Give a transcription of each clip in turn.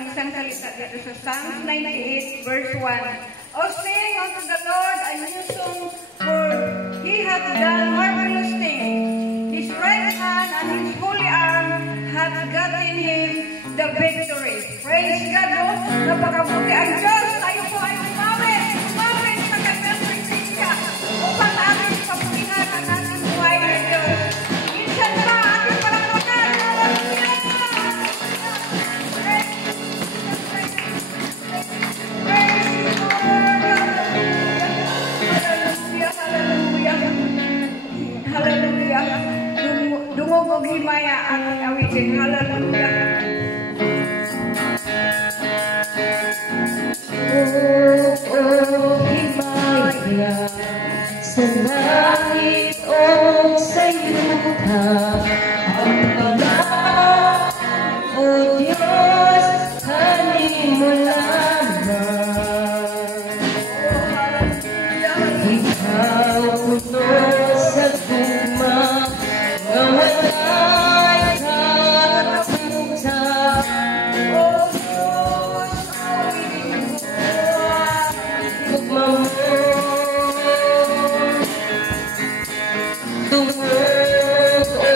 ang isang salita dito sa Psalms 98 verse 1. O sing unto the Lord a new song, for He hath done marvelous things. His right hand and His holy arm hath gotten Him the victory. Praise God, no? Napakabuti ang Diyos. Tayo po ay umawit sa kanyang presensya upang ating papulihan ang ating buhay ng Diyos. Minsan pa ating palakpakan. Hallelujah. Dungog og himaya ang awitin. Hallelujah. Himaya sa langit o sa yuta, ang panahon, O Diyos, hanin mo lamang. Ikaw puno sa guma, na wala'y katapusan. O Diyos, tugma mo, tungkol o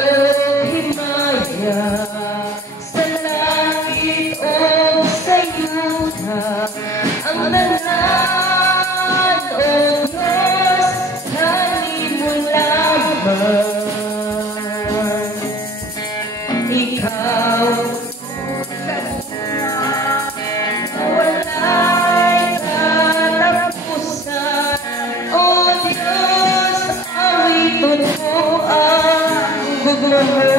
himaya, sa langit o sa yuta, ang lalan, O Diyos, hanin mo lamang. Ikaw na wala'y katapusan, O Diyos, awiton ko ang gugma mo.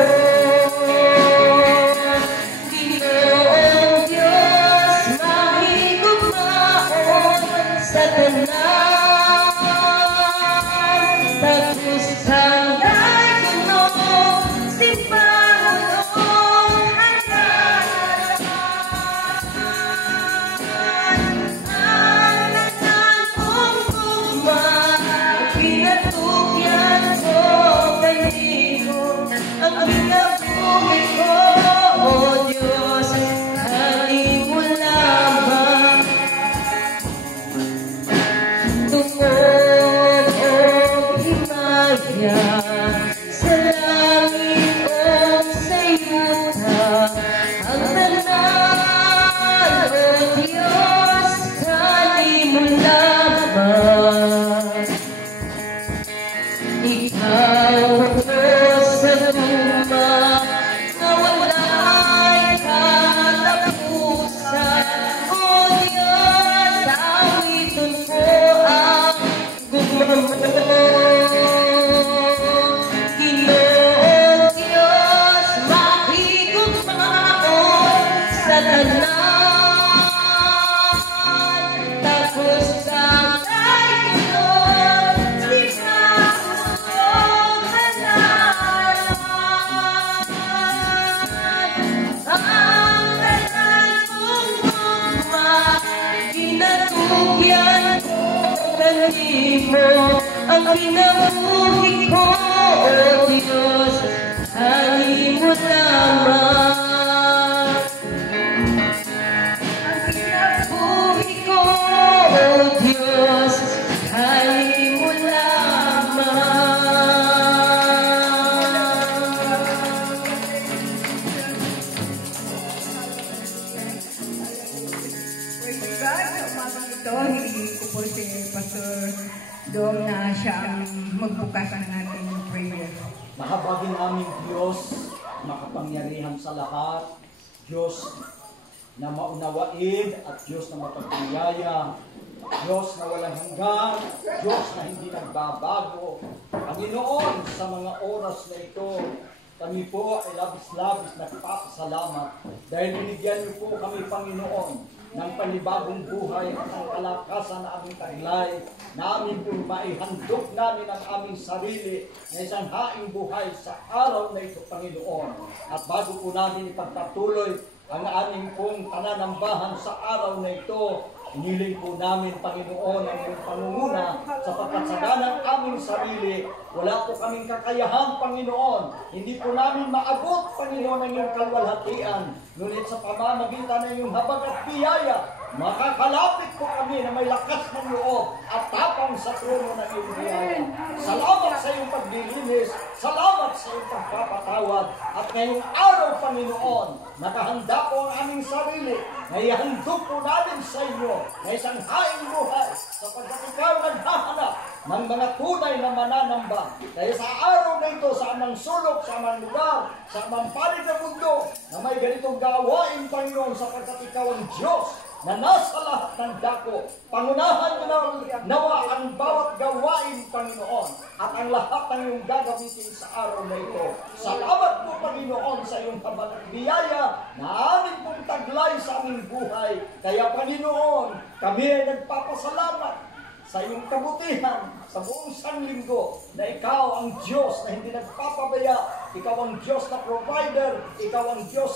Ginoong Diyos, mahigugmaon sa tanan, tapos hanggang kuno, simbahanong hanalan. Ang lakan kong gugma, pinatugyan ko kanino, ang pinabuhi ko, O Diyos, hanin mo lamang. Tungkol o himaya, sa langit o sa yuta, ang tanan, O Diyos, hanin mo lamang. Ikaw puno sa guma, na wala'y katapusan. O Diyos, awiton ko ang gugma mo. Ginoong Diyos, mahigugmaon sa tanan, tapos hanggang kuno, simbahanong hanalan. Ang lalan kong gugma, pinatugyan ko kanino, ang pinabuhi ko, O Diyos, hanin mo lamang. Ang pinabuhi ko, O Diyos, hanin mo lamang. Praise God. Sa umagang ito, hinihingi ko po si Pastor Dong na siya ang magbukas ng ating prayer. Mahabagin aming Diyos, makapangyarihan sa lahat, Diyos na maunawain at Diyos na mapagpiyaya, Diyos na walang hanggan, Diyos na hindi nagbabago. Panginoon, sa mga oras na ito, kami po ay labis-labis nagpapasalamat dahil binigyan niyo po kami, Panginoon, ng panibagong buhay at ang kalakasan na aming taglay, namin po maihandog namin ang aming sarili na isang haing buhay sa araw na ito, Panginoon. At bago po namin ipagpatuloy ang aming pong pananambahan sa araw na ito, Iniling po namin, Panginoon, ang iyong pangunguna sapagkat sa ganang aming sarili, wala po kaming kakayahan, Panginoon. Hindi po namin maabot, Panginoon, ang iyong kalwalhatian. Ngunit sa pamamagitan ng iyong habag at biyaya, makakalapit po kami na may lakas ng loob at tapang sa trono ng iyong biyaya. Salamat sa iyong paglilinis, salamat sa iyong pagpapatawad. At ngayong araw, Panginoon, nakahanda po ang aming sarili na ihandog po namin sa inyo na isang haing buhay sapagkat ikaw naghahanap ng mga tunay na mananamba. Kaya sa araw na ito, sa amang sulok, sa amang lugar, sa amang panig ng mundo, na may ganitong gawain, Panginoon, sapagkat ikaw ang Diyos na nasa lahat ng dako. Pangunahan niyo na nawa ang bawat gawain, Panginoon, at ang lahat ng iyong gagamitin sa araw na ito. Salamat po, Panginoon, sa iyong habag at biyaya na aming pong taglay sa aming buhay. Kaya, Panginoon, kami ay nagpapasalamat sa iyong kabutihan sa buong sanlinggo na ikaw ang Diyos na hindi nagpapabaya, ikaw ang Diyos na provider, ikaw ang Diyos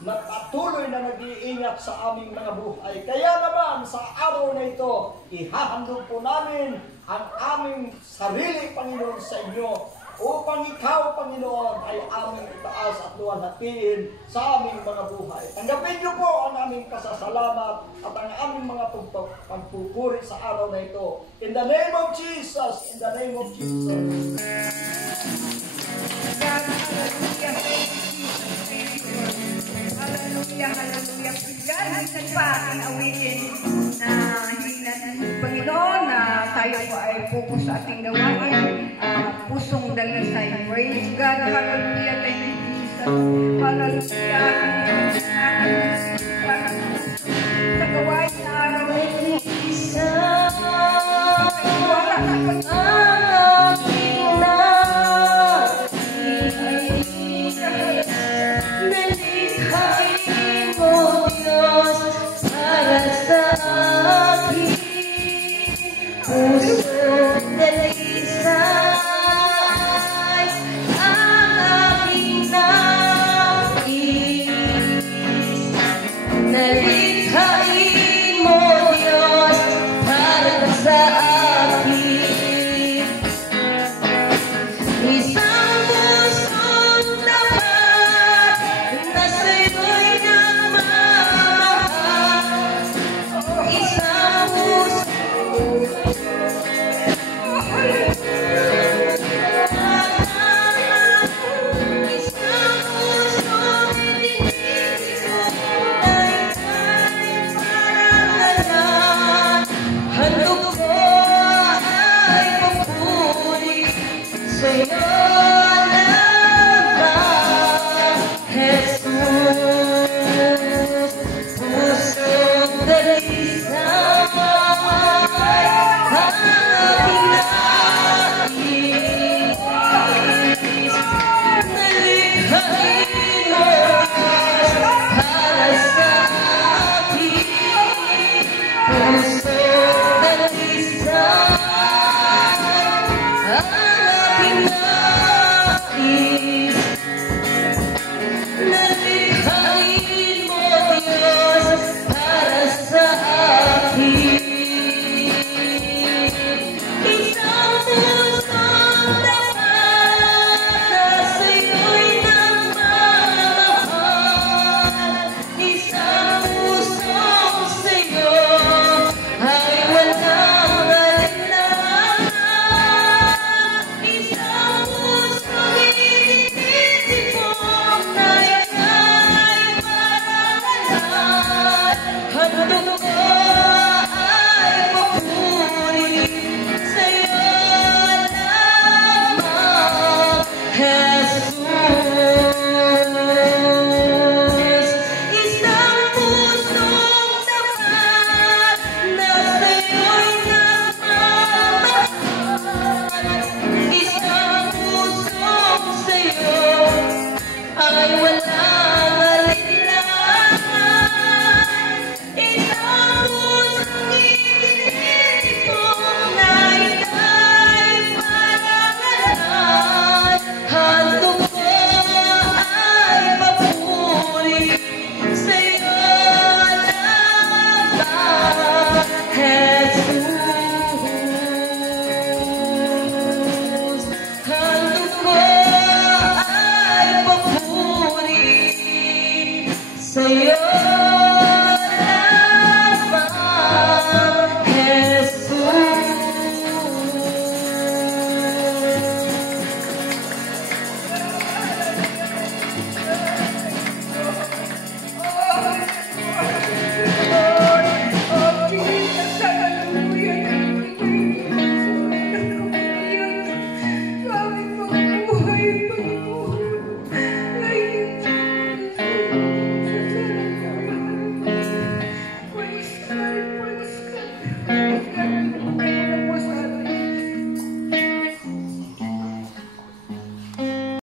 na patuloy na nag-iingat sa aming mga buhay. Kaya naman sa araw na ito, ihahandog po namin ang aming sarili, Panginoon, sa inyo upang ikaw, Panginoon, ay aming itaas at luwalhatiin sa aming mga buhay. Tanggapin niyo po ang aming pasasalamat at ang aming mga pagpupuri sa araw na ito. In the name of Jesus, in the name of Jesus. Hallelujah, hallelujah. God, minsan pa ating awitin na hinan Panginoon na tayo po ay focus sa ating gawain. Pusong dalisay. Praise God, hallelujah. Thank you, Jesus. Hallelujah. Sa gawain na araw na ito. Wala na Nalikhain